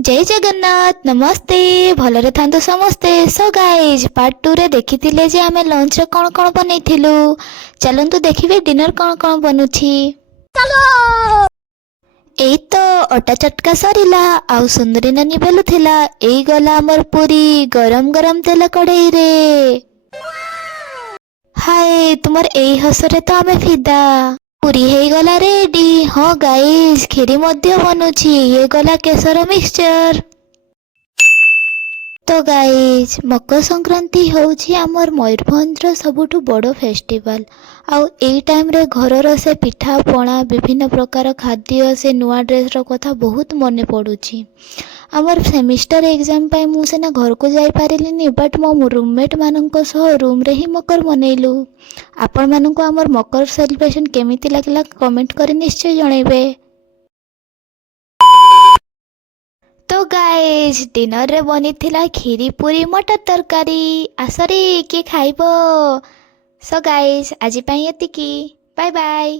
जय जगन्नाथ नमस्ते भलरे थांतु समस्ते। सो गाइज पार्ट 2 रे देखिथिले जे आमे लंच रे कोन कोन बनैथिलु। चलंतु देखिबे डिनर कोन कोन बनुछि। चलो एई तो अटा चटका सरिला आउ सुंदरी नानी बेलुथिला। एई गला हमर पूरी गरम गरम तेल कढ़ाई रे। हाय तुमर एई हसरे तो आमे फिदा। पूरी हे गला रेडी। हाँ गाइस खीरी मध्य बनुछि। ये गला केसर मिक्सचर। तो गाइज मकर संक्रांति होउछि हमर मयूरभंजर सबुठु बड़ फेस्टिवल। आउ एई टाइम रे घरर से पिठा पणा विभिन्न प्रकार खाद्य से नुआ ड्रेस रो कथा बहुत मने पड़ुछि। हमर सेमिस्टर एग्जाम पाई मु सेना घर को जाई पारिलिनी बट मो रूममेट माननको सह रूम रे ही मकर मनैलु। आपण माननको हमर मकर सेलिब्रेशन केमिति लागला कमेंट करी निश्चय जणैबे। तो गाइस डिनर रे बनी थिला खीरी पूरी मटर तरकारी। आसरे के खाइबो। सो गाइस आज पाई एतिकी। Bye bye.